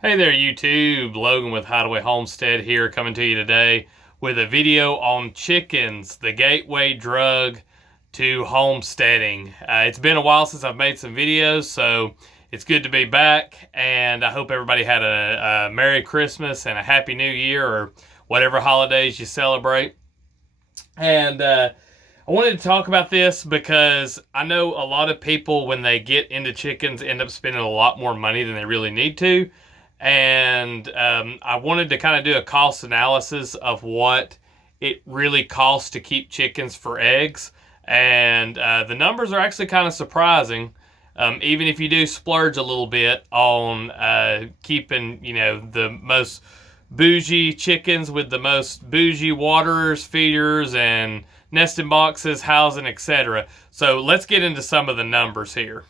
Hey there, YouTube. Logan with Hideaway Homestead here, coming to you today with a video on chickens, the gateway drug to homesteading. It's been a while since I've made some videos, so it's good to be back, and I hope everybody had a Merry Christmas and a Happy New Year, or whatever holidays you celebrate. And I wanted to talk about this because I know a lot of people, when they get into chickens, end up spending a lot more money than they really need to. And I wanted to kind of do a cost analysis of what it really costs to keep chickens for eggs. And the numbers are actually kind of surprising. Even if you do splurge a little bit on keeping, the most bougie chickens with the most bougie waters, feeders, and nesting boxes, housing, etc. So let's get into some of the numbers here.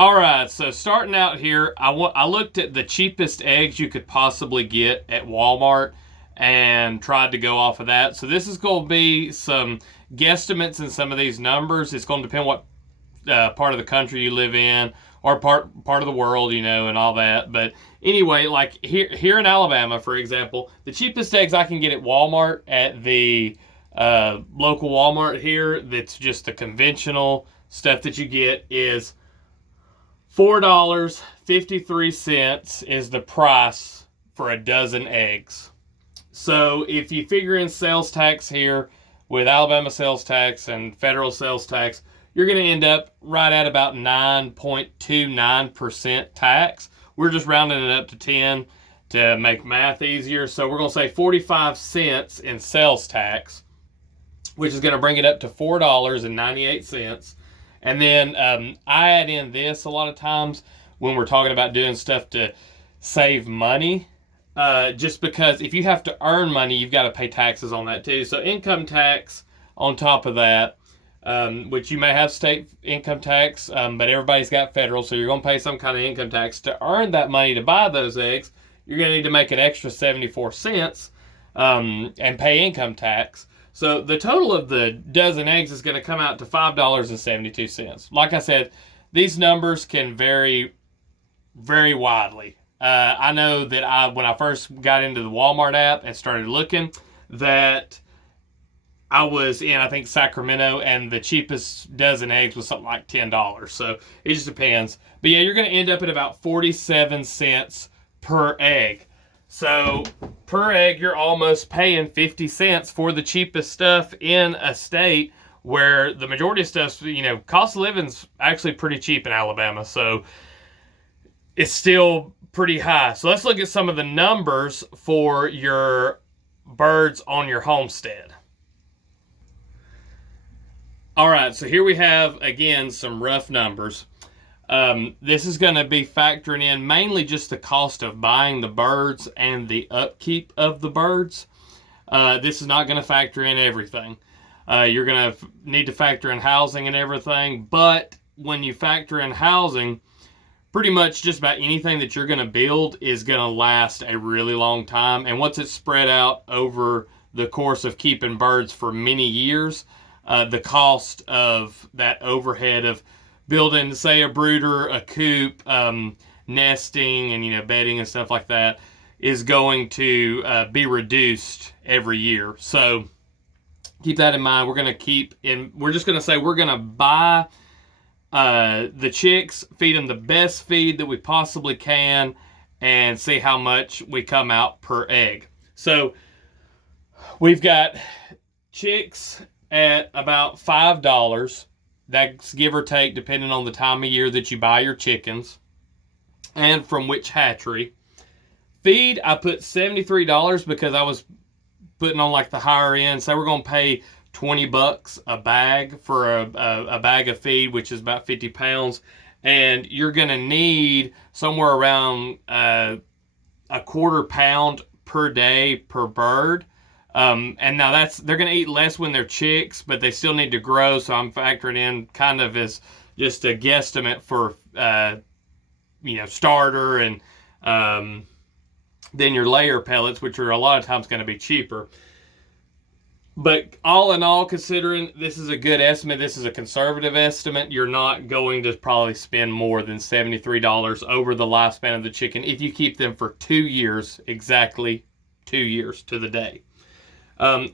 All right, so starting out here, I looked at the cheapest eggs you could possibly get at Walmart and tried to go off of that. So this is going to be some guesstimates in some of these numbers. It's going to depend what part of the country you live in, or part of the world, and all that. But anyway, like here in Alabama, for example, the cheapest eggs I can get at Walmart, at the local Walmart here, that's just the conventional stuff that you get, is $4.53 is the price for a dozen eggs. So if you figure in sales tax here, with Alabama sales tax and federal sales tax, you're going to end up right at about 9.29% tax. We're just rounding it up to 10 to make math easier. So we're going to say 45 cents in sales tax, which is going to bring it up to $4.98. And then I add in this a lot of times when we're talking about doing stuff to save money, just because if you have to earn money, you've got to pay taxes on that too. So income tax on top of that, which you may have state income tax, but everybody's got federal, so you're going to pay some kind of income tax. To earn that money to buy those eggs, you're going to need to make an extra 74 cents and pay income tax. So the total of the dozen eggs is going to come out to $5.72. Like I said, these numbers can vary very widely. I know that when I first got into the Walmart app and started looking, that I was in, I think, Sacramento, and the cheapest dozen eggs was something like $10. So it just depends. But yeah, you're going to end up at about 47 cents per egg. So per egg, you're almost paying 50 cents for the cheapest stuff in a state where the majority of stuff, cost of living's actually pretty cheap in Alabama. So it's still pretty high. So let's look at some of the numbers for your birds on your homestead. All right, so here we have, again, some rough numbers. This is going to be factoring in mainly just the cost of buying the birds and the upkeep of the birds. This is not going to factor in everything. You're going to need to factor in housing and everything, but when you factor in housing, pretty much just about anything that you're going to build is going to last a really long time. And once it's spread out over the course of keeping birds for many years, the cost of that overhead of building, say, a brooder, a coop, nesting, and bedding and stuff like that is going to be reduced every year. So keep that in mind. We're just going to say we're going to buy the chicks, feed them the best feed that we possibly can, and see how much we come out per egg. So we've got chicks at about $5. That's give or take depending on the time of year that you buy your chickens and from which hatchery. Feed, I put $73 because I was putting on like the higher end. So we're going to pay $20 a bag for a bag of feed, which is about 50 pounds. And you're going to need somewhere around a quarter pound per day per bird. And now they're going to eat less when they're chicks, but they still need to grow. So I'm factoring in kind of as just a guesstimate for, starter and then your layer pellets, which are a lot of times going to be cheaper. But all in all, considering this is a good estimate, this is a conservative estimate, you're not going to probably spend more than $73 over the lifespan of the chicken if you keep them for 2 years, exactly 2 years to the day.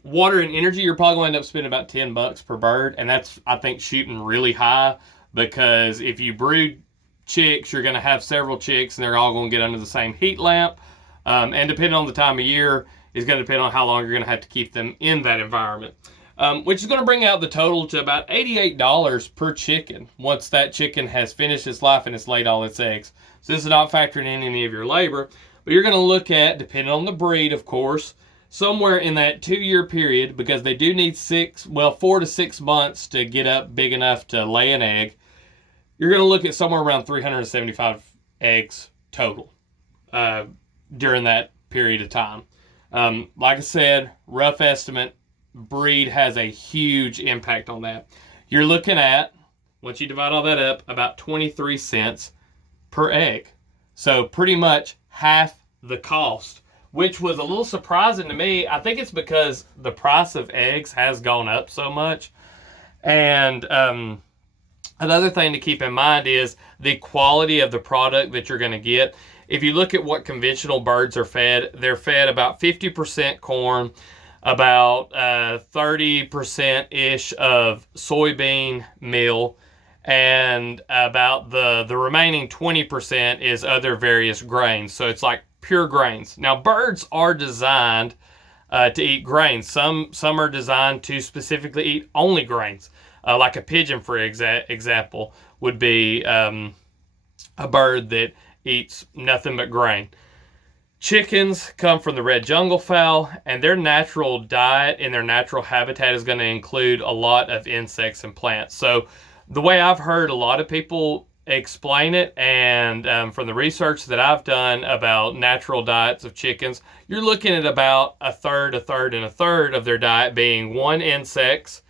Water and energy, you're probably going to end up spending about $10 per bird, and that's, I think, shooting really high, because if you brood chicks, you're going to have several chicks, and they're all going to get under the same heat lamp, and depending on the time of year, is going to depend on how long you're going to have to keep them in that environment, which is going to bring out the total to about $88 per chicken once that chicken has finished its life and it's laid all its eggs. So this is not factoring in any of your labor, but you're going to look at, depending on the breed, of course, somewhere in that 2-year period, because they do need 4 to 6 months to get up big enough to lay an egg. You're going to look at somewhere around 375 eggs total during that period of time. Like I said, rough estimate, breed has a huge impact on that. You're looking at, once you divide all that up, about 23 cents per egg. So pretty much half the cost, which was a little surprising to me. I think it's because the price of eggs has gone up so much. And another thing to keep in mind is the quality of the product that you're going to get. If you look at what conventional birds are fed, they're fed about 50% corn, about 30%-ish of soybean meal, and about the remaining 20% is other various grains. So it's like pure grains. Now, birds are designed to eat grains. Some are designed to specifically eat only grains. Like a pigeon, for example, would be a bird that eats nothing but grain. Chickens come from the red jungle fowl, and their natural diet and their natural habitat is going to include a lot of insects and plants. So the way I've heard a lot of people explain it, and from the research that I've done about natural diets of chickens, you're looking at about a third, and a third of their diet being 1, insects,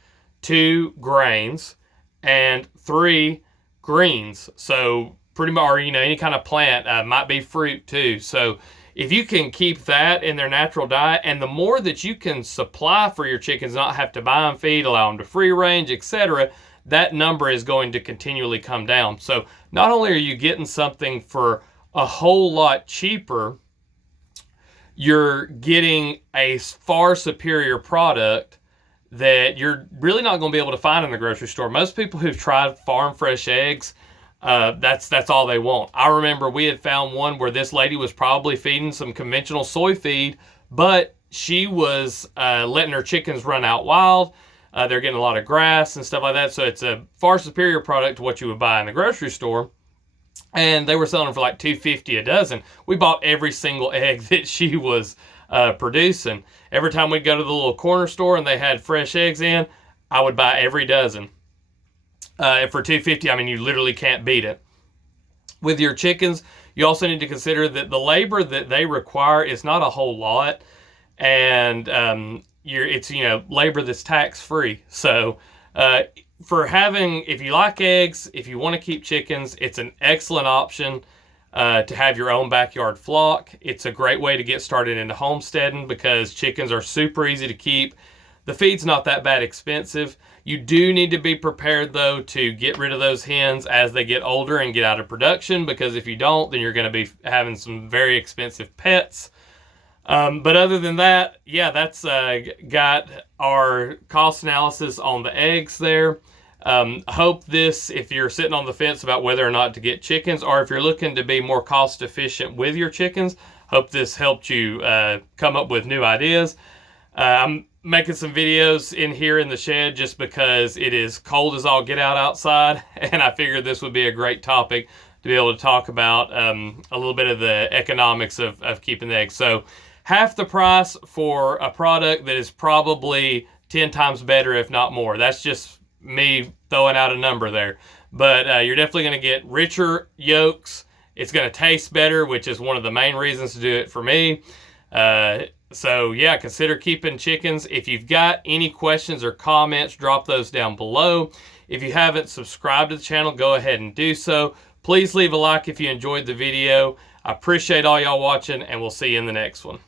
2, grains, and 3, greens. So pretty much, or any kind of plant, might be fruit too. So if you can keep that in their natural diet, and the more that you can supply for your chickens, not have to buy them feed, allow them to free range, etc., that number is going to continually come down. So not only are you getting something for a whole lot cheaper, you're getting a far superior product that you're really not going to be able to find in the grocery store. Most people who've tried farm fresh eggs, that's all they want. I remember we had found one where this lady was probably feeding some conventional soy feed, but she was letting her chickens run out wild. They're getting a lot of grass and stuff like that. So it's a far superior product to what you would buy in the grocery store. And they were selling them for like $2.50 a dozen. We bought every single egg that she was producing. Every time we'd go to the little corner store and they had fresh eggs in, I would buy every dozen. For $2.50, I mean, you literally can't beat it. With your chickens, you also need to consider that the labor that they require is not a whole lot. And it's labor that's tax-free. So if you like eggs, if you want to keep chickens, it's an excellent option to have your own backyard flock. It's a great way to get started into homesteading because chickens are super easy to keep. The feed's not that bad expensive. You do need to be prepared, though, to get rid of those hens as they get older and get out of production, because if you don't, then you're going to be having some very expensive pets. But other than that, yeah, that's got our cost analysis on the eggs there. Hope this, if you're sitting on the fence about whether or not to get chickens, or if you're looking to be more cost efficient with your chickens, hope this helped you come up with new ideas. I'm making some videos in here in the shed just because it is cold as all get out outside, and I figured this would be a great topic to be able to talk about a little bit of the economics of keeping the eggs. So half the price for a product that is probably 10 times better, if not more. That's just me throwing out a number there. But you're definitely going to get richer yolks. It's going to taste better, which is one of the main reasons to do it for me. So yeah, consider keeping chickens. If you've got any questions or comments, drop those down below. If you haven't subscribed to the channel, go ahead and do so. Please leave a like if you enjoyed the video. I appreciate all y'all watching, and we'll see you in the next one.